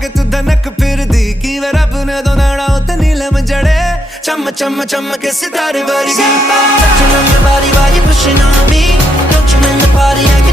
के तू धनक फिर दी की वे रब ने दो नाड़ा उते नीलम जड़े चम चम चम के सितारे वर्गी Touching on your body while you're pushing on me Don't you in the party, I